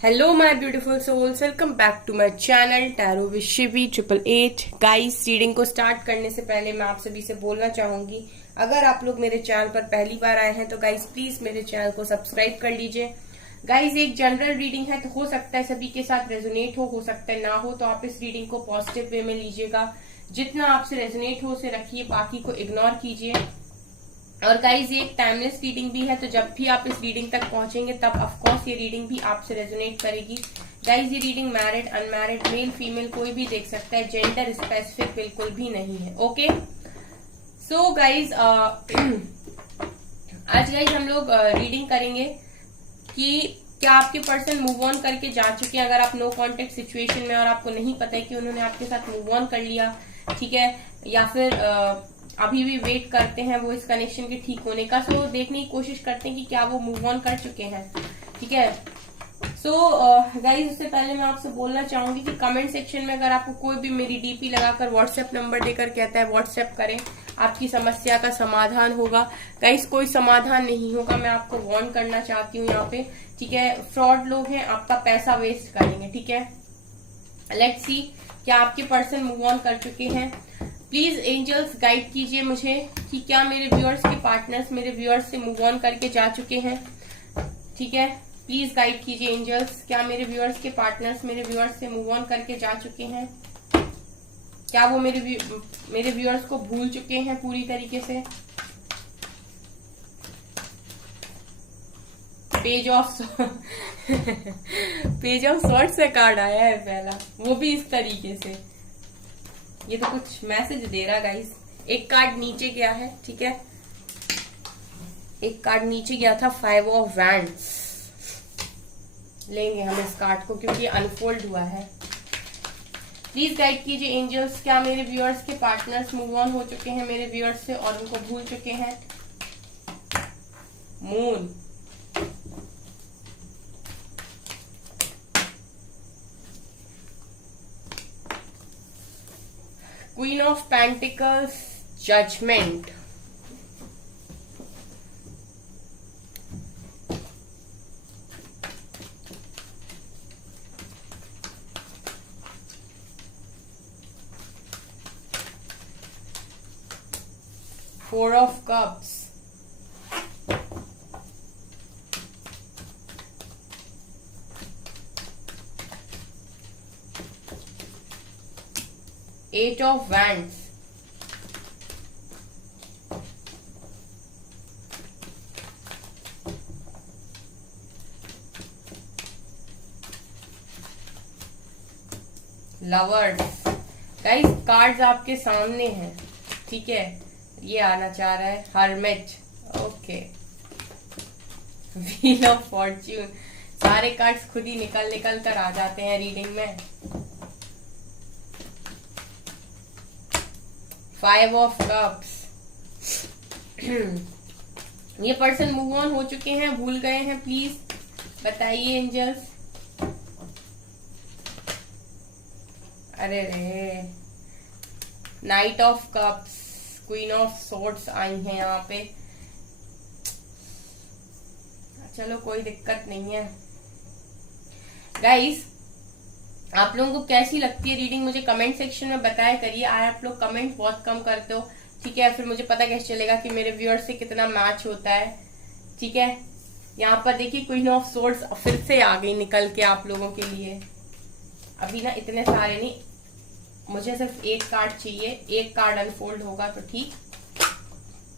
Hello my beautiful souls, welcome back to my channel tarot with Shivi 888। Guys, reading को start करने से पहले मैं आप सभी से बोलना चाहूंगी, अगर आप लोग मेरे चैनल पर पहली बार आए हैं तो गाइस प्लीज मेरे चैनल को सब्सक्राइब कर लीजिए। गाइस, एक जनरल रीडिंग है तो हो सकता है सभी के साथ रेजोनेट हो सकता है ना हो, तो आप इस रीडिंग को पॉजिटिव वे में लीजिएगा। जितना आपसे रेजोनेट हो उसे रखिए, बाकी को इग्नोर कीजिए। और गाइज, ये एक टाइमलेस रीडिंग भी है, तो जब भी आप इस रीडिंग तक पहुंचेंगे तब ऑफकोर्स ये रीडिंग भी आपसे रेजोनेट करेगी। गाइज, ये reading married unmarried male female कोई भी देख सकता है, जेंडर स्पेसिफिक बिल्कुल भी नहीं है। ओके, सो गाइज आज गाइज हम लोग रीडिंग करेंगे कि क्या आपके पर्सन मूव ऑन करके जा चुके हैं। अगर आप नो कांटेक्ट सिचुएशन में और आपको नहीं पता है कि उन्होंने आपके साथ मूव ऑन कर लिया, ठीक है, या फिर अभी भी वेट करते हैं वो इस कनेक्शन के ठीक होने का। सो देखने की कोशिश करते हैं कि क्या वो मूव ऑन कर चुके हैं, ठीक है। सो गाइज, उससे पहले मैं आपसे बोलना चाहूंगी कि कमेंट सेक्शन में अगर आपको कोई भी मेरी डीपी लगाकर व्हाट्सएप नंबर देकर कहता है व्हाट्सएप करें, आपकी समस्या का समाधान होगा। गाइज, कोई समाधान नहीं होगा, मैं आपको वार्न करना चाहती हूँ यहाँ पे, ठीक है। फ्रॉड लोग हैं, आपका पैसा वेस्ट करेंगे, ठीक है। लेट्स सी क्या आपके पर्सन मूव ऑन कर चुके हैं। प्लीज एंजल्स गाइड कीजिए मुझे कि क्या मेरे व्यूअर्स के पार्टनर्स मेरे व्यूअर्स से मूव ऑन करके जा चुके हैं, ठीक है। प्लीज गाइड कीजिए एंजल्स, क्या मेरे व्यूअर्स के पार्टनर्स मेरे व्यूअर्स से मूव ऑन करके जा चुके हैं। क्या वो मेरे व्यूअर्स को भूल चुके हैं पूरी तरीके से। Page of page of swords का कार्ड आया है पहला, वो भी इस तरीके से। ये तो कुछ मैसेज दे रहा गाइस। एक कार्ड नीचे गया है, ठीक है, एक कार्ड नीचे गया था 5 ऑफ वैंड्स। लेंगे हम इस कार्ड को क्योंकि अनफोल्ड हुआ है। प्लीज गाइड कीजिए एंजल्स, क्या मेरे व्यूअर्स के पार्टनर्स मूव ऑन हो चुके हैं मेरे व्यूअर्स से और उनको भूल चुके हैं। Moon, Queen of Pentacles, Judgment, Four of Cups, Eight of Wands, lovers. Guys, cards आपके सामने हैं, ठीक है। ये आना चाह रहा है hermit, okay. Wheel of Fortune, सारे कार्ड्स खुद ही निकल कर आ जाते हैं रीडिंग में। 5 ऑफ कप्स। ये पर्सन मूव ऑन हो चुके हैं, भूल गए हैं, प्लीज बताइए एंजल्स। अरे रे, knight of cups, queen of swords आई हैं यहाँ पे। चलो कोई दिक्कत नहीं है। गाइस, आप लोगों को कैसी लगती है रीडिंग मुझे कमेंट सेक्शन में बताया करिए। आप लोग कमेंट बहुत कम करते हो, ठीक है, फिर मुझे पता कैसे चलेगा कि मेरे व्यूअर्स से कितना मैच होता है, ठीक है। यहाँ पर देखिए क्वीन ऑफ सोर्ड्स फिर से आ गई निकल के आप लोगों के लिए। अभी ना इतने सारे नहीं, मुझे सिर्फ एक कार्ड चाहिए, एक कार्ड अनफोल्ड होगा तो ठीक,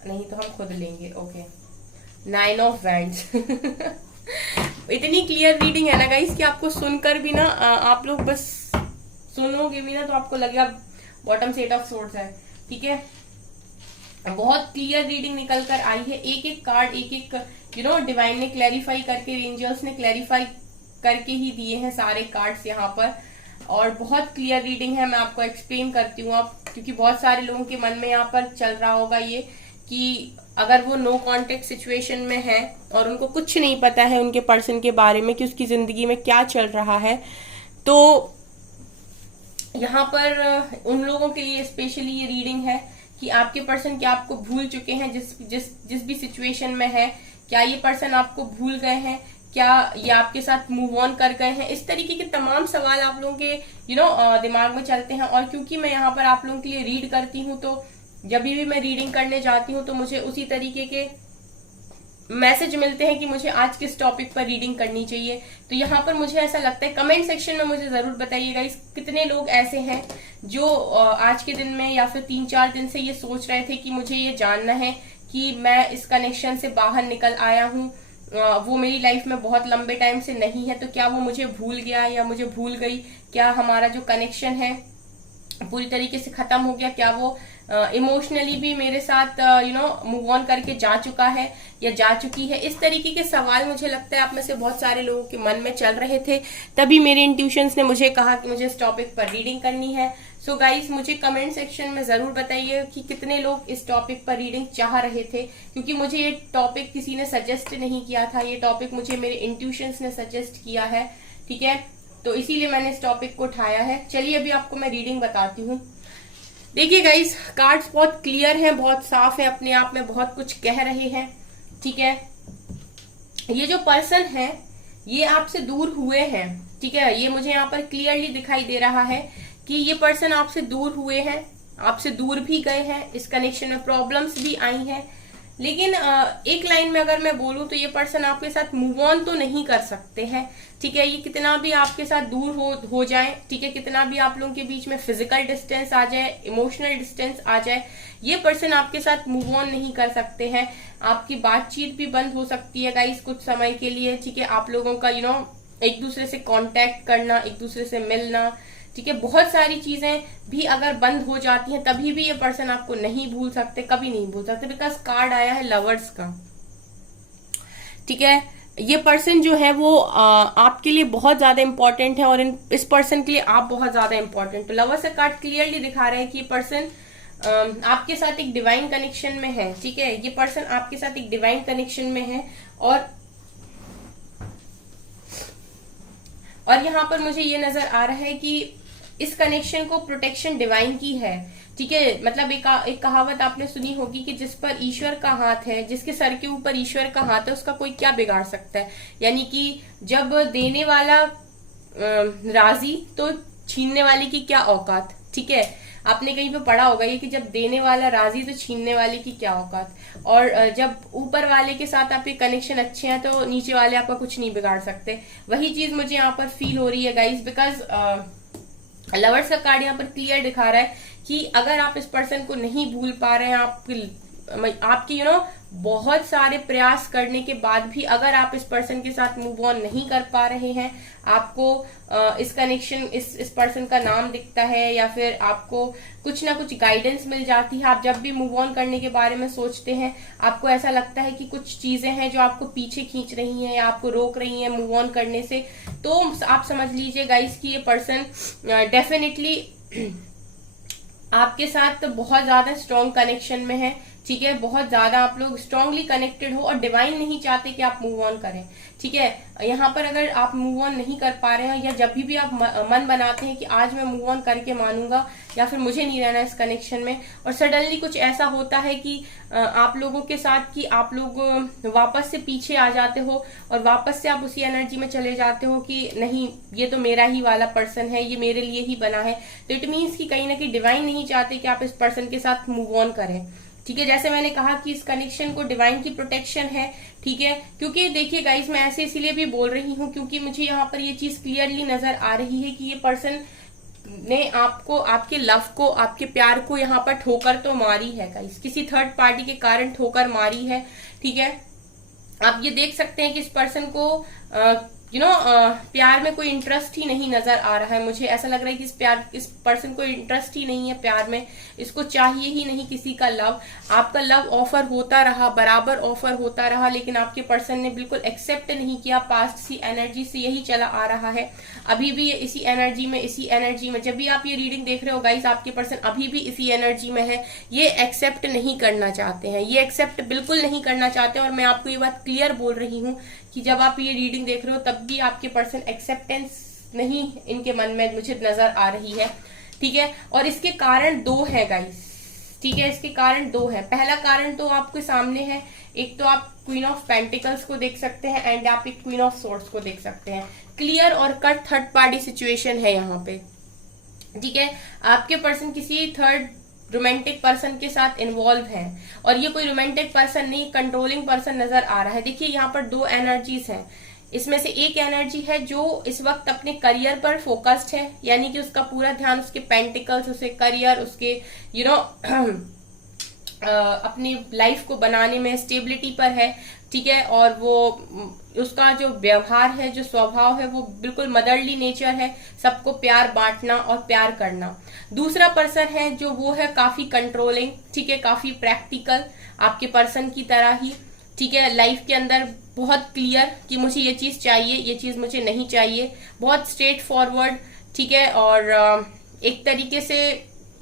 नहीं तो हम खुद लेंगे। Okay, 9 of wands. इतनी क्लियर रीडिंग है ना गाइस कि आपको सुनकर भी ना, आप लोग बस सुनोगे भी ना तो आपको लगेगा बॉटम से 8 ऑफ सोर्ड्स है, ठीक है। बहुत क्लियर रीडिंग निकल कर आई है। एक एक कार्ड एक एक डिवाइन ने क्लैरिफाई करके, एंजल्स ने क्लैरिफाई करके ही दिए हैं सारे कार्ड्स यहाँ पर, और बहुत क्लियर रीडिंग है। मैं आपको एक्सप्लेन करती हूँ अब, क्योंकि बहुत सारे लोगों के मन में यहाँ पर चल रहा होगा ये कि अगर वो नो कांटेक्ट सिचुएशन में है और उनको कुछ नहीं पता है उनके पर्सन के बारे में कि उसकी जिंदगी में क्या चल रहा है, तो यहाँ पर उन लोगों के लिए स्पेशली ये रीडिंग है कि आपके पर्सन क्या आपको भूल चुके हैं जिस जिस जिस भी सिचुएशन में है। क्या ये पर्सन आपको भूल गए हैं? क्या ये आपके साथ मूव ऑन कर गए हैं? इस तरीके के तमाम सवाल आप लोगों के दिमाग में चलते हैं। और क्योंकि मैं यहाँ पर आप लोगों के लिए रीड करती हूँ, तो जब भी मैं रीडिंग करने जाती हूँ तो मुझे उसी तरीके के मैसेज मिलते हैं कि मुझे आज किस टॉपिक पर रीडिंग करनी चाहिए। तो यहाँ पर मुझे ऐसा लगता है, कमेंट सेक्शन में मुझे जरूर बताइएगा कितने लोग ऐसे हैं जो आज के दिन में या फिर 3-4 दिन से ये सोच रहे थे कि मुझे ये जानना है कि मैं इस कनेक्शन से बाहर निकल आया हूँ, वो मेरी लाइफ में बहुत लंबे टाइम से नहीं है, तो क्या वो मुझे भूल गया या मुझे भूल गई? क्या हमारा जो कनेक्शन है पूरी तरीके से खत्म हो गया? क्या वो इमोशनली भी मेरे साथ मूव ऑन करके जा चुका है या जा चुकी है? इस तरीके के सवाल मुझे लगता है आप में से बहुत सारे लोगों के मन में चल रहे थे, तभी मेरे इंट्यूशंस ने मुझे कहा कि मुझे इस टॉपिक पर रीडिंग करनी है। सो गाइस, मुझे कमेंट सेक्शन में जरूर बताइए कि कितने लोग इस टॉपिक पर रीडिंग चाह रहे थे, क्योंकि मुझे ये टॉपिक किसी ने सजेस्ट नहीं किया था, ये टॉपिक मुझे मेरे इंट्यूशंस ने सजेस्ट किया है, ठीक है? तो इसीलिए मैंने इस टॉपिक को उठाया है। चलिए अभी आपको मैं रीडिंग बताती हूँ। देखिए गाइस, कार्ड्स बहुत क्लियर हैं, बहुत साफ है, अपने आप में बहुत कुछ कह रहे हैं, ठीक है? ये जो पर्सन है ये आपसे दूर हुए हैं, ठीक है? ये मुझे यहाँ पर क्लियरली दिखाई दे रहा है कि ये पर्सन आपसे दूर हुए हैं, आपसे दूर भी गए हैं, इस कनेक्शन में प्रॉब्लम्स भी आई हैं। लेकिन एक लाइन में अगर मैं बोलूं तो ये पर्सन आपके साथ मूव ऑन तो नहीं कर सकते हैं, ठीक है? ये कितना भी आपके साथ दूर हो जाए, ठीक है, कितना भी आप लोगों के बीच में फिजिकल डिस्टेंस आ जाए, इमोशनल डिस्टेंस आ जाए, ये पर्सन आपके साथ मूव ऑन नहीं कर सकते हैं। आपकी बातचीत भी बंद हो सकती है गाइस कुछ समय के लिए, ठीक है? आप लोगों का एक दूसरे से कांटेक्ट करना, एक दूसरे से मिलना, ठीक है, बहुत सारी चीजें भी अगर बंद हो जाती हैं तभी भी ये पर्सन आपको नहीं भूल सकते, कभी नहीं भूल सकते। बिकॉज कार्ड आया है लवर्स का, ठीक है? ये पर्सन जो है वो आपके लिए बहुत ज्यादा इंपॉर्टेंट है और इस पर्सन के लिए आप बहुत ज्यादा इंपॉर्टेंट। तो लवर्स का कार्ड क्लियरली दिखा रहा है कि ये पर्सन आपके साथ एक डिवाइन कनेक्शन में है, ठीक है? ये पर्सन आपके साथ एक डिवाइन कनेक्शन में है और यहाँ पर मुझे ये नजर आ रहा है कि इस कनेक्शन को प्रोटेक्शन डिवाइन की है, ठीक है? मतलब एक कहावत आपने सुनी होगी कि जिस पर ईश्वर का हाथ है, जिसके सर के ऊपर ईश्वर का हाथ है, उसका कोई क्या बिगाड़ सकता है। यानी कि जब देने वाला राजी तो छीनने वाले की क्या औकात, ठीक है? आपने कहीं पे पढ़ा होगा ये कि जब देने वाला राजी तो छीनने वाले की क्या औकात। और जब ऊपर वाले के साथ आपके कनेक्शन अच्छे हैं तो नीचे वाले आपका कुछ नहीं बिगाड़ सकते। वही चीज मुझे यहाँ पर फील हो रही है गाइस, बिकॉज लवर्स का कार्ड यहाँ पर क्लियर दिखा रहा है कि अगर आप इस पर्सन को नहीं भूल पा रहे हैं, आपकी बहुत सारे प्रयास करने के बाद भी अगर आप इस पर्सन के साथ मूव ऑन नहीं कर पा रहे हैं, आपको इस कनेक्शन इस पर्सन का नाम दिखता है या फिर आपको कुछ ना कुछ गाइडेंस मिल जाती है, आप जब भी मूव ऑन करने के बारे में सोचते हैं आपको ऐसा लगता है कि कुछ चीजें हैं जो आपको पीछे खींच रही हैं या आपको रोक रही हैं मूव ऑन करने से, तो आप समझ लीजिए गाइस कि ये पर्सन डेफिनेटली आपके साथ बहुत ज्यादा स्ट्रॉन्ग कनेक्शन में है, ठीक है? बहुत ज्यादा आप लोग स्ट्रांगली कनेक्टेड हो और डिवाइन नहीं चाहते कि आप मूव ऑन करें, ठीक है? यहाँ पर अगर आप मूव ऑन नहीं कर पा रहे हैं या जब भी आप मन बनाते हैं कि आज मैं मूव ऑन करके मानूंगा या फिर मुझे नहीं रहना इस कनेक्शन में, और सडनली कुछ ऐसा होता है कि आप लोगों के साथ कि आप लोग वापस से पीछे आ जाते हो और वापस से आप उसी एनर्जी में चले जाते हो कि नहीं ये तो मेरा ही वाला पर्सन है, ये मेरे लिए ही बना है। तो इट मीन्स कि कहीं ना कहीं डिवाइन नहीं चाहते कि आप इस पर्सन के साथ मूव ऑन करें, ठीक है? जैसे मैंने कहा कि इस कनेक्शन को डिवाइन की प्रोटेक्शन है, ठीक है? क्योंकि देखिए गाइस, मैं ऐसे इसीलिए भी बोल रही हूँ क्योंकि मुझे यहाँ पर ये चीज क्लियरली नजर आ रही है कि ये पर्सन ने आपको, आपके लव को, आपके प्यार को यहाँ पर ठोकर तो मारी है गाइस, किसी थर्ड पार्टी के कारण ठोकर मारी है, ठीक है? आप ये देख सकते हैं कि इस पर्सन को प्यार में कोई इंटरेस्ट ही नहीं नजर आ रहा है। मुझे ऐसा लग रहा है कि इस पर्सन को इंटरेस्ट ही नहीं है प्यार में, इसको चाहिए ही नहीं किसी का लव। आपका लव ऑफर होता रहा, बराबर ऑफर होता रहा, लेकिन आपके पर्सन ने बिल्कुल एक्सेप्ट नहीं किया। पास्ट सी एनर्जी से यही चला आ रहा है, अभी भी इसी एनर्जी में जब भी आप ये रीडिंग देख रहे हो गाइस, आपके पर्सन अभी भी इसी एनर्जी में है, ये एक्सेप्ट नहीं करना चाहते हैं, ये एक्सेप्ट बिल्कुल नहीं करना चाहते। और मैं आपको ये बात क्लियर बोल रही हूँ कि जब आप ये रीडिंग देख रहे हो तब भी आपके पर्सन एक्सेप्टेंस नहीं इनके मन में मुझे नजर आ रही है, ठीक है? और इसके कारण दो है गाइस, ठीक है, इसके कारण दो है। पहला कारण तो आपके सामने है, एक तो आप क्वीन ऑफ पेंटिकल्स को देख सकते हैं एंड आप एक क्वीन ऑफ सोर्ड्स को देख सकते हैं। क्लियर और कट थर्ड पार्टी सिचुएशन है यहाँ पे, ठीक है। आपके पर्सन किसी थर्ड रोमांटिक पर्सन के साथ इन्वॉल्व है, और ये कोई रोमांटिक पर्सन नहीं, कंट्रोलिंग पर्सन नजर आ रहा है। देखिए यहाँ पर दो एनर्जीज हैं, इसमें से एक एनर्जी है जो इस वक्त अपने करियर पर फोकस्ड है, यानी कि उसका पूरा ध्यान उसके पेंटिकल्स, उसके करियर, उसके अपनी लाइफ को बनाने में, स्टेबिलिटी पर है, ठीक है। और वो उसका जो व्यवहार है, जो स्वभाव है, वो बिल्कुल मदरली नेचर है, सबको प्यार बांटना और प्यार करना। दूसरा पर्सन है जो वो है काफी कंट्रोलिंग, ठीक है, काफी प्रैक्टिकल, आपके पर्सन की तरह ही, ठीक है। लाइफ के अंदर बहुत क्लियर कि मुझे ये चीज चाहिए, ये चीज मुझे नहीं चाहिए, बहुत स्ट्रेट फॉरवर्ड, ठीक है। और एक तरीके से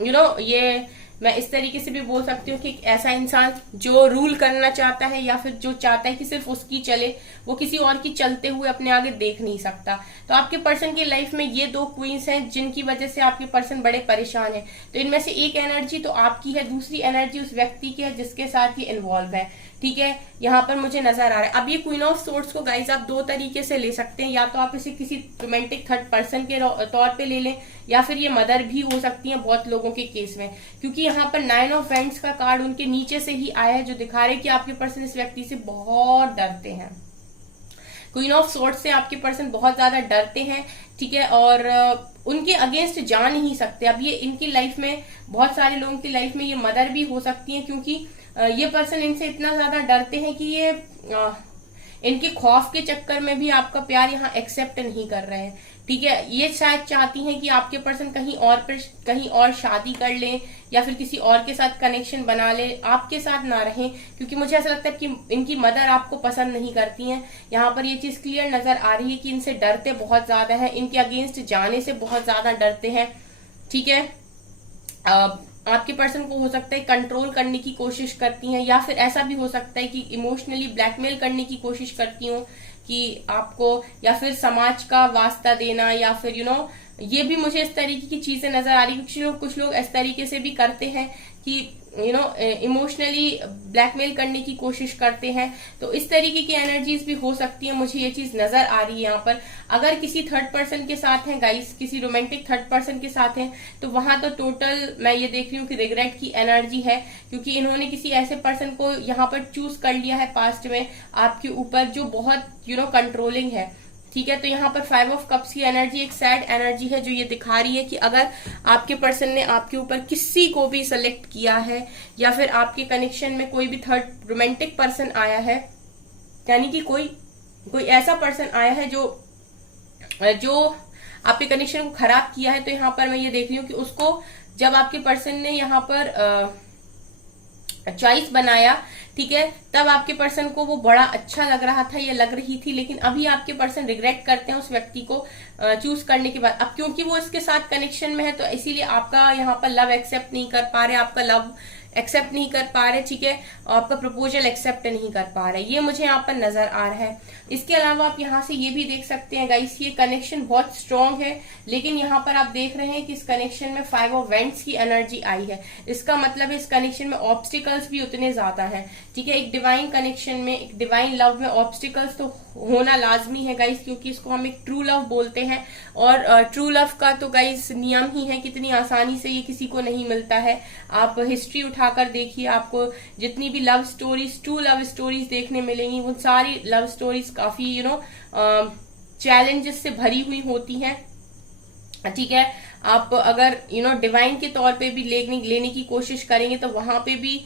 ये मैं इस तरीके से भी बोल सकती हूँ कि ऐसा इंसान जो रूल करना चाहता है या फिर जो चाहता है कि सिर्फ उसकी चले, वो किसी और की चलते हुए अपने आगे देख नहीं सकता। तो आपके पर्सन की लाइफ में ये दो क्वींस हैं जिनकी वजह से आपके पर्सन बड़े परेशान है। तो इनमें से एक एनर्जी तो आपकी है, दूसरी एनर्जी उस व्यक्ति की है जिसके साथ ये इन्वॉल्व है, ठीक है, यहाँ पर मुझे नजर आ रहा है। अब ये क्वीन ऑफ सोर्ड्स को गाइज आप दो तरीके से ले सकते हैं, या तो आप इसे किसी रोमांटिक थर्ड पर्सन के तौर पे ले लें, या फिर ये मदर भी हो सकती है बहुत लोगों के केस में, क्योंकि यहाँ पर 9 ऑफ वैंड्स का कार्ड उनके नीचे से ही आया है, जो दिखा रहे हैं कि आपके पर्सन इस व्यक्ति से बहुत डरते हैं। क्वीन ऑफ सोर्ड्स से आपके पर्सन बहुत ज्यादा डरते हैं, ठीक है, और उनके अगेंस्ट जा नहीं सकते। अब ये इनकी लाइफ में, बहुत सारे लोगों की लाइफ में ये मदर भी हो सकती है, क्योंकि ये पर्सन इनसे इतना ज्यादा डरते हैं कि ये इनके खौफ के चक्कर में भी आपका प्यार यहाँ एक्सेप्ट नहीं कर रहे हैं, ठीक है। ये शायद चाहती हैं कि आपके पर्सन कहीं और शादी कर लें या फिर किसी और के साथ कनेक्शन बना ले, आपके साथ ना रहें, क्योंकि मुझे ऐसा लगता है कि इनकी मदर आपको पसंद नहीं करती हैं। यहाँ पर ये चीज क्लियर नजर आ रही है कि इनसे डरते बहुत ज्यादा है, इनके अगेंस्ट जाने से बहुत ज्यादा डरते हैं, ठीक है। आपके पर्सन को हो सकता है कंट्रोल करने की कोशिश करती हैं, या फिर ऐसा भी हो सकता है कि इमोशनली ब्लैकमेल करने की कोशिश करती हूँ कि आपको, या फिर समाज का वास्ता देना, या फिर ये भी मुझे इस तरीके की चीजें नजर आ रही है। कुछ लोग इस तरीके से भी करते हैं कि इमोशनली ब्लैकमेल करने की कोशिश करते हैं। तो इस तरीके की एनर्जीज भी हो सकती है, मुझे ये चीज नजर आ रही है यहाँ पर। अगर किसी थर्ड पर्सन के साथ हैं गाइस, किसी रोमांटिक थर्ड पर्सन के साथ हैं, तो वहां तो टोटल मैं ये देख रही हूँ कि रिग्रेट की एनर्जी है, क्योंकि इन्होंने किसी ऐसे पर्सन को यहाँ पर चूज कर लिया है पास्ट में आपके ऊपर, जो बहुत कंट्रोलिंग है, ठीक है। तो यहाँ पर 5 ऑफ कप्स की एनर्जी एक सैड एनर्जी है, जो ये दिखा रही है कि अगर आपके पर्सन ने आपके ऊपर किसी को भी सेलेक्ट किया है, या फिर आपके कनेक्शन में कोई भी थर्ड रोमांटिक पर्सन आया है, यानी कि कोई ऐसा पर्सन आया है जो आपके कनेक्शन को खराब किया है, तो यहाँ पर मैं ये देख रही हूँ कि उसको जब आपके पर्सन ने यहाँ पर चॉइस बनाया, ठीक है, तब आपके पर्सन को वो बड़ा अच्छा लग रहा था, ये लग रही थी, लेकिन अभी आपके पर्सन रिग्रेट करते हैं उस व्यक्ति को चूज करने के बाद। अब क्योंकि वो इसके साथ कनेक्शन में है, तो इसीलिए आपका यहाँ पर लव एक्सेप्ट नहीं कर पा रहे, आपका लव एक्सेप्ट नहीं कर पा रहे, ठीक है, आपका प्रपोजल एक्सेप्ट नहीं कर पा रहे, ये मुझे यहाँ पर नजर आ रहा है। इसके अलावा आप यहाँ से ये भी देख सकते हैं गाइस, ये कनेक्शन बहुत स्ट्रांग है, लेकिन यहाँ पर आप देख रहे हैं कि इस कनेक्शन में 5 ऑफ वैंड्स की एनर्जी आई है। इसका मतलब है इस कनेक्शन में ऑब्स्टिकल्स भी उतने ज्यादा है, ठीक है। एक डिवाइन कनेक्शन में, एक डिवाइन लव में ऑब्स्टिकल्स तो होना लाजमी है गाइस, क्योंकि इसको हम एक ट्रू लव बोलते हैं, और ट्रू लव का तो गाइस नियम ही है, कितनी आसानी से ये किसी को नहीं मिलता है। आप हिस्ट्री उठाकर देखिए, आपको जितनी भी love stories, true love stories देखने मिलेंगी, वो सारी लव स्टोरीज काफी चैलेंजेस से भरी हुई होती हैं, ठीक है। आप अगर डिवाइन के तौर पे भी लेने की कोशिश करेंगे, तो वहां पे भी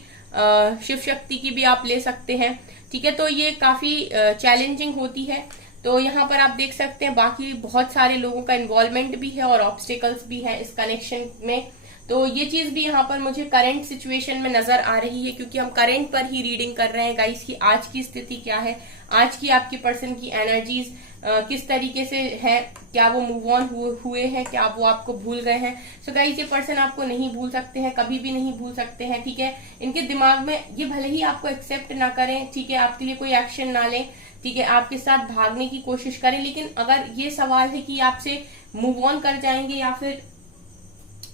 शिव शक्ति की भी आप ले सकते हैं, ठीक है। तो ये काफी चैलेंजिंग होती है। तो यहाँ पर आप देख सकते हैं बाकी बहुत सारे लोगों का इन्वॉल्वमेंट भी है और ऑब्स्टिकल्स भी है इस कनेक्शन में। तो ये चीज भी यहाँ पर मुझे करंट सिचुएशन में नजर आ रही है, क्योंकि हम करंट पर ही रीडिंग कर रहे हैं गाइस की आज की स्थिति क्या है, आज की आपके पर्सन की एनर्जीज किस तरीके से है, क्या वो मूव ऑन हुए हैं, क्या वो आपको भूल गए हैं। सो गाइस ये पर्सन आपको नहीं भूल सकते हैं, कभी भी नहीं भूल सकते हैं, ठीक है। इनके दिमाग में ये भले ही आपको एक्सेप्ट ना करें, ठीक है, आपके लिए कोई एक्शन ना लें, ठीक है, आपके साथ भागने की कोशिश करें, लेकिन अगर ये सवाल है कि आपसे मूव ऑन कर जाएंगे या फिर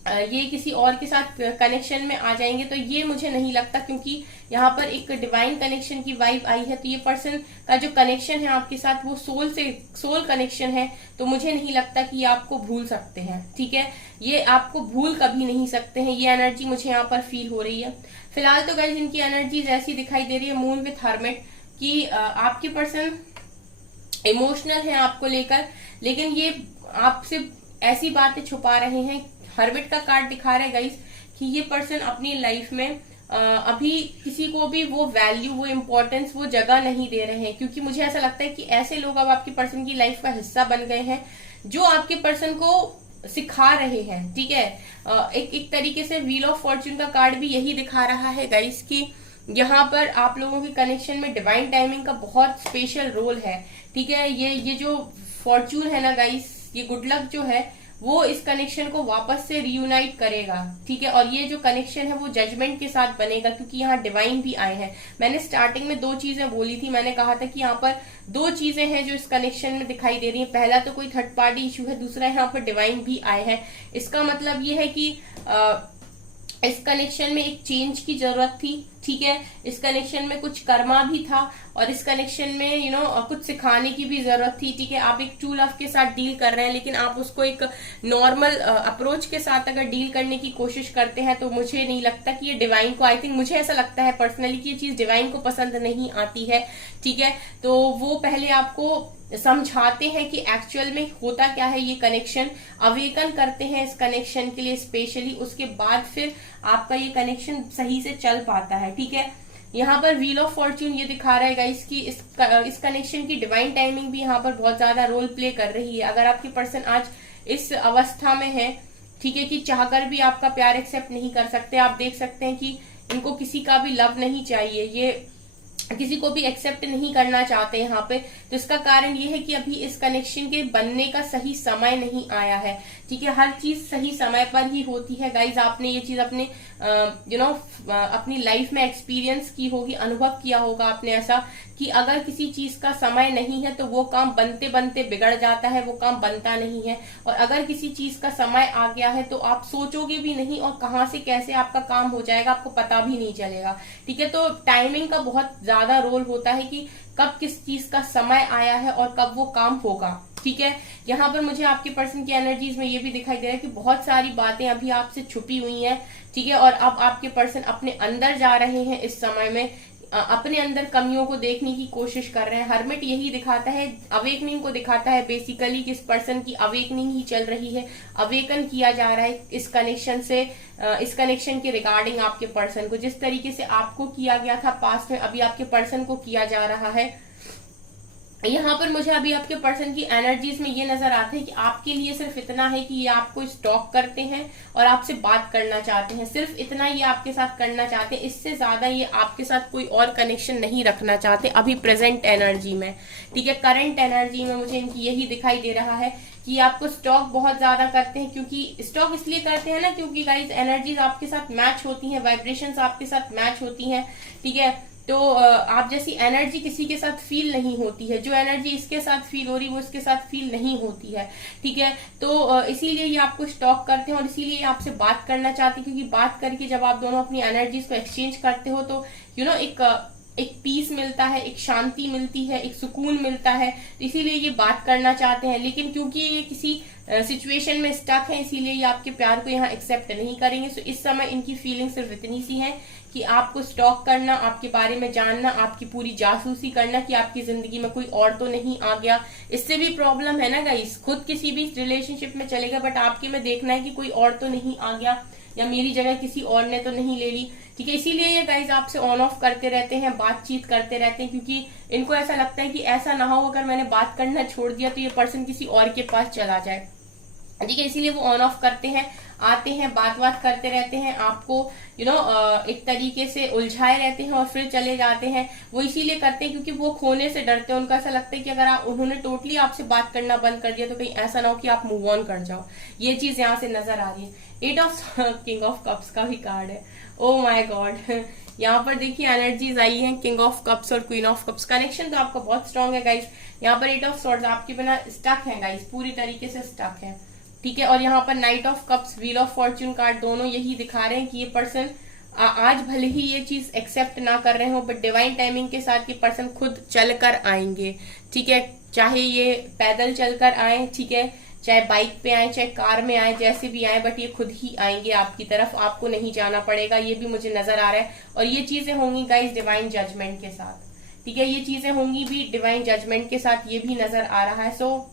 ये किसी और के साथ कनेक्शन में आ जाएंगे, तो ये मुझे नहीं लगता, क्योंकि यहाँ पर एक डिवाइन कनेक्शन की वाइब आई है। तो ये पर्सन का जो कनेक्शन है आपके साथ वो सोल कनेक्शन है, तो मुझे नहीं लगता कि ये आपको भूल सकते हैं। ठीक है, ये आपको भूल कभी नहीं सकते हैं, ये एनर्जी मुझे यहाँ पर फील हो रही है। फिलहाल तो गाइज इनकी एनर्जीज ऐसी दिखाई दे रही है मून विथ हर्मिट कि आपके पर्सन इमोशनल है आपको लेकर, लेकिन ये आपसे ऐसी बातें छुपा रहे हैं। हर्मिट का कार्ड दिखा रहा है गाइस कि ये पर्सन अपनी लाइफ में अभी किसी को भी वो वैल्यू, वो इम्पोर्टेंस, वो जगह नहीं दे रहे हैं, क्योंकि मुझे ऐसा लगता है कि ऐसे लोग अब आपके पर्सन की लाइफ का हिस्सा बन गए हैं जो आपके पर्सन को सिखा रहे हैं। ठीक है, एक तरीके से व्हील ऑफ फॉर्च्यून का कार्ड भी यही दिखा रहा है गाइस कि यहाँ पर आप लोगों के कनेक्शन में डिवाइन टाइमिंग का बहुत स्पेशल रोल है। ठीक है, ये जो फॉर्च्यून है ना गाइस, ये गुड लक जो है वो इस कनेक्शन को वापस से रियूनाइट करेगा। ठीक है, और ये जो कनेक्शन है वो जजमेंट के साथ बनेगा, क्योंकि यहाँ डिवाइन भी आए हैं। मैंने स्टार्टिंग में 2 चीजें बोली थी, मैंने कहा था कि यहाँ पर 2 चीजें हैं जो इस कनेक्शन में दिखाई दे रही है। पहला तो कोई थर्ड पार्टी इशू है, दूसरा यहाँ पर डिवाइन भी आए हैं। इसका मतलब ये है कि इस कनेक्शन में एक चेंज की जरूरत थी। ठीक है, इस कनेक्शन में कुछ कर्मा भी था, और इस कनेक्शन में कुछ सिखाने की भी जरूरत थी। ठीक है, आप एक ट्रू लव के साथ डील कर रहे हैं, लेकिन आप उसको एक नॉर्मल अप्रोच के साथ अगर डील करने की कोशिश करते हैं, तो मुझे नहीं लगता कि ये डिवाइन को, आई थिंक मुझे ऐसा लगता है पर्सनली कि ये चीज डिवाइन को पसंद नहीं आती है। ठीक है, तो वो पहले आपको समझाते हैं कि एक्चुअल में होता क्या है, ये कनेक्शन अवेकन करते हैं इस कनेक्शन के लिए स्पेशली, उसके बाद फिर आपका ये कनेक्शन सही से चल पाता है। ठीक है, यहाँ पर व्हील ऑफ फॉर्च्यून ये दिखा रहा है गाइस कि इस कनेक्शन की डिवाइन टाइमिंग भी यहाँ पर बहुत ज्यादा रोल प्ले कर रही है। अगर आपकी पर्सन आज इस अवस्था में है, ठीक है, कि चाहकर भी आपका प्यार एक्सेप्ट नहीं कर सकते, आप देख सकते हैं कि इनको किसी का भी लव नहीं चाहिए, ये किसी को भी एक्सेप्ट नहीं करना चाहते यहाँ पे। तो इसका कारण ये है कि अभी इस कनेक्शन के बनने का सही समय नहीं आया है। ठीक है, हर चीज सही समय पर ही होती है गाइज। आपने ये चीज अपने अपनी लाइफ में एक्सपीरियंस की होगी, अनुभव किया होगा आपने ऐसा कि अगर किसी चीज का समय नहीं है तो वो काम बनते बनते बिगड़ जाता है, वो काम बनता नहीं है। और अगर किसी चीज का समय आ गया है तो आप सोचोगे भी नहीं, और कहाँ से कैसे आपका काम हो जाएगा आपको पता भी नहीं चलेगा। ठीक है, तो टाइमिंग का बहुत ज्यादा रोल होता है कि कब किस चीज का समय आया है और कब वो काम होगा। ठीक है, यहाँ पर मुझे आपके पर्सन की एनर्जीज में ये भी दिखाई दे रहा है कि बहुत सारी बातें अभी आपसे छुपी हुई हैं। ठीक है, और अब आपके पर्सन अपने अंदर जा रहे हैं, इस समय में अपने अंदर कमियों को देखने की कोशिश कर रहे हैं। हर्मिट यही दिखाता है, अवेकनिंग को दिखाता है बेसिकली, कि इस पर्सन की अवेकनिंग ही चल रही है, अवेकन किया जा रहा है इस कनेक्शन से, इस कनेक्शन के रिगार्डिंग आपके पर्सन को। जिस तरीके से आपको किया गया था पास्ट में, अभी आपके पर्सन को किया जा रहा है। यहाँ पर मुझे अभी आपके पर्सन की एनर्जीज में ये नजर आता है कि आपके लिए सिर्फ इतना है कि ये आपको स्टॉक करते हैं और आपसे बात करना चाहते हैं, सिर्फ इतना ये आपके साथ करना चाहते हैं, इससे ज्यादा ये आपके साथ कोई और कनेक्शन नहीं रखना चाहते अभी प्रेजेंट एनर्जी में। ठीक है, करंट एनर्जी में मुझे इनकी यही दिखाई दे रहा है कि आपको स्टॉक बहुत ज्यादा करते हैं। क्योंकि स्टॉक इसलिए करते हैं ना, क्योंकि गाइस एनर्जीज आपके साथ मैच होती हैं, वाइब्रेशंस आपके साथ मैच होती हैं। ठीक है, तो आप जैसी एनर्जी किसी के साथ फील नहीं होती है, जो एनर्जी इसके साथ फील हो रही वो इसके साथ फील नहीं होती है। ठीक है, तो इसीलिए ये आपको स्टॉक करते हैं और इसीलिए आपसे बात करना चाहते हैं, क्योंकि बात करके जब आप दोनों अपनी एनर्जीज को एक्सचेंज करते हो तो एक पीस मिलता है, एक शांति मिलती है, एक सुकून मिलता है, तो इसीलिए ये बात करना चाहते हैं। लेकिन क्योंकि ये किसी सिचुएशन में स्टक है, इसीलिए ये आपके प्यार को यहाँ एक्सेप्ट नहीं करेंगे। सो इस समय इनकी फीलिंग सिर्फ इतनी सी है कि आपको स्टॉक करना, आपके बारे में जानना, आपकी पूरी जासूसी करना कि आपकी जिंदगी में कोई और तो नहीं आ गया। इससे भी प्रॉब्लम है ना गाइस, खुद किसी भी रिलेशनशिप में चलेगा बट आपके में देखना है कि कोई और तो नहीं आ गया, या मेरी जगह किसी और ने तो नहीं ले ली। ठीक है, इसीलिए ये गाइज आपसे ऑन ऑफ करते रहते हैं, बातचीत करते रहते हैं, क्योंकि इनको ऐसा लगता है कि ऐसा ना हो अगर मैंने बात करना छोड़ दिया तो ये पर्सन किसी और के पास चला जाए। ठीक है, इसीलिए वो ऑन ऑफ करते हैं, आते हैं, बात करते रहते हैं, आपको एक तरीके से उलझाए रहते हैं और फिर चले जाते हैं। वो इसीलिए करते हैं क्योंकि वो खोने से डरते हैं। उनको ऐसा लगता है कि अगर उन्होंने टोटली आपसे बात करना बंद कर दिया तो कहीं ऐसा ना हो कि आप मूव ऑन कर जाओ। ये चीज यहाँ से नजर आ रही है। 8 ऑफ किंग ऑफ कप्स का भी कार्ड है। ओ माय गॉड, यहाँ पर देखिए एनर्जीज आई है, किंग ऑफ कप्स और क्वीन ऑफ कप्स। कनेक्शन तो आपका बहुत स्ट्रांग है गाइस। यहाँ पर 8 ऑफ सॉर्ड्स आपके बिना स्टक है गाइस, पूरी तरीके से स्टक है। ठीक है। और यहाँ पर night of cups, wheel of Fortune card दोनों यही दिखा रहे हैं कि ये पर्सन आज भले ही ये चीज एक्सेप्ट ना कर रहे हो, बट डिवाइन टाइमिंग के साथ ये पर्सन खुद चलकर आएंगे, ठीक है। चाहे ये पैदल चलकर आए, ठीक है, चाहे बाइक पे आए, चाहे कार में आए, जैसे भी आए, बट ये खुद ही आएंगे आपकी तरफ, आपको नहीं जाना पड़ेगा, ये भी मुझे नजर आ रहा है। और ये चीजें होंगी गाइस डिवाइन जजमेंट के साथ, ठीक है, ये चीजें होंगी भी डिवाइन जजमेंट के साथ, ये भी नजर आ रहा है। सो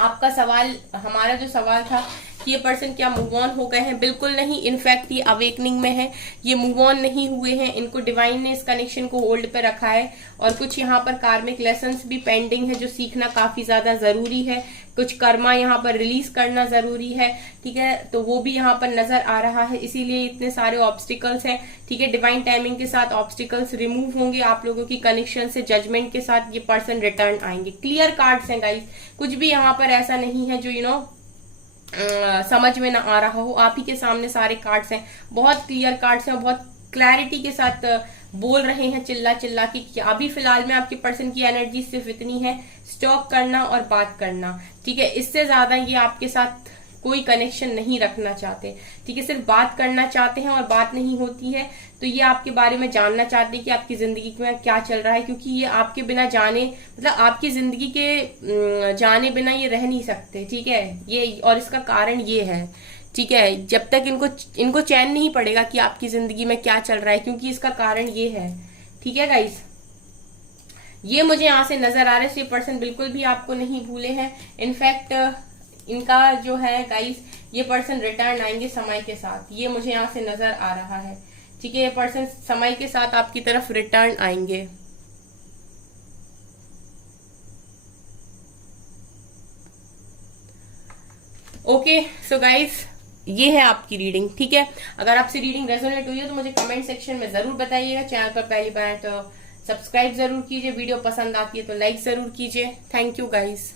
आपका सवाल, हमारा जो सवाल था कि ये पर्सन क्या मूव ऑन हो गए हैं, बिल्कुल नहीं। इनफैक्ट ये अवेकनिंग में है, ये मूव ऑन नहीं हुए हैं, इनको डिवाइन ने इस कनेक्शन को होल्ड पे रखा है। और कुछ यहाँ पर कार्मिक लेसन्स भी पेंडिंग है जो सीखना काफी ज्यादा जरूरी है, कुछ कर्मा यहाँ पर रिलीज करना जरूरी है, ठीक है, तो वो भी यहाँ पर नजर आ रहा है, इसीलिए इतने सारे ऑब्स्टिकल्स हैं, ठीक है। डिवाइन टाइमिंग के साथ ऑब्स्टिकल्स रिमूव होंगे आप लोगों की कनेक्शन से, जजमेंट के साथ ये पर्सन रिटर्न आएंगे। क्लियर कार्ड्स हैं गाइस, कुछ भी यहाँ पर ऐसा नहीं है जो समझ में ना आ रहा हो, आप ही के सामने सारे कार्ड्स हैं, बहुत क्लियर कार्ड्स हैं, बहुत क्लैरिटी के साथ बोल रहे हैं चिल्ला चिल्ला कि अभी फिलहाल में आपके पर्सन की एनर्जी सिर्फ इतनी है, स्टॉक करना और बात करना, ठीक है, इससे ज्यादा ये आपके साथ कोई कनेक्शन नहीं रखना चाहते, ठीक है, सिर्फ बात करना चाहते हैं और बात नहीं होती है तो ये आपके बारे में जानना चाहते हैं कि आपकी जिंदगी में क्या चल रहा है, क्योंकि ये आपके बिना जाने, मतलब आपकी जिंदगी के जाने बिना ये रह नहीं सकते, ठीक है, ये, और इसका कारण ये है, ठीक है, जब तक इनको चैन नहीं पड़ेगा कि आपकी जिंदगी में क्या चल रहा है, क्योंकि इसका कारण ये है, ठीक है गाइस, ये मुझे यहाँ से नजर आ रहा है। ये पर्सन बिल्कुल भी आपको नहीं भूले हैं, इनफैक्ट इनका जो है गाइस, ये पर्सन रिटर्न आएंगे समय के साथ, ये मुझे यहाँ से नजर आ रहा है, ठीक है, ये पर्सन समय के साथ आपकी तरफ रिटर्न आएंगे। ओके सो गाइस, ये है आपकी रीडिंग, ठीक है। अगर आपसे रीडिंग रेजोनेट हुई है तो मुझे कमेंट सेक्शन में जरूर बताइएगा। चैनल पर पहली बार तो सब्सक्राइब जरूर कीजिए, वीडियो पसंद आती है तो लाइक जरूर कीजिए। Thank you guys.